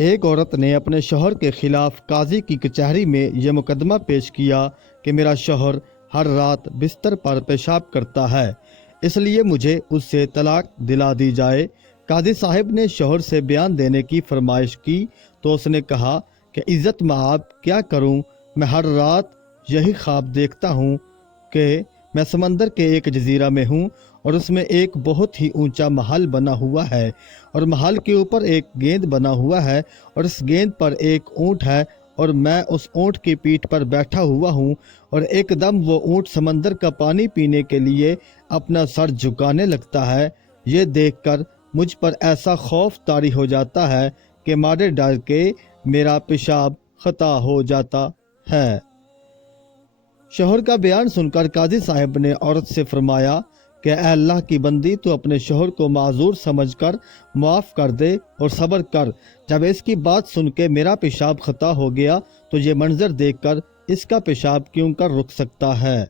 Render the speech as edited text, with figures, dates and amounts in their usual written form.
ایک عورت نے اپنے شوہر کے خلاف قاضی کی کچہری میں یہ مقدمہ پیش کیا کہ میرا شوہر ہر رات بستر پر پیشاب کرتا ہے، اس لیے مجھے اس سے طلاق دلا دی جائے۔ قاضی صاحب نے شوہر سے بیان دینے کی فرمائش کی تو اس نے کہا کہ عزت مآب کیا کروں، میں ہر رات یہی خواب دیکھتا ہوں کہ میں سمندر کے ایک جزیرہ میں ہوں اور اس میں ایک بہت ہی اونچا محل بنا ہوا ہے اور محل کے اوپر ایک گیند بنا ہوا ہے اور اس گیند پر ایک اونٹ ہے اور میں اس اونٹ کی پیٹھ پر بیٹھا ہوا ہوں اور ایک دم وہ اونٹ سمندر کا پانی پینے کے لیے اپنا سر جھکانے لگتا ہے۔ یہ دیکھ کر مجھ پر ایسا خوف طاری ہو جاتا ہے کہ مارے ڈر کے میرا پیشاب خطا ہو جاتا ہے۔ شوہر کا بیان سن کر قاضی صاحب نے عورت سے فرمایا کہ اے اللہ کی بندی، تو اپنے شوہر کو معذور سمجھ کر معاف کر دے اور صبر کر۔ جب اس کی بات سن کے میرا پیشاب خطا ہو گیا تو یہ منظر دیکھ کر اس کا پیشاب کیوں کر رک سکتا ہے۔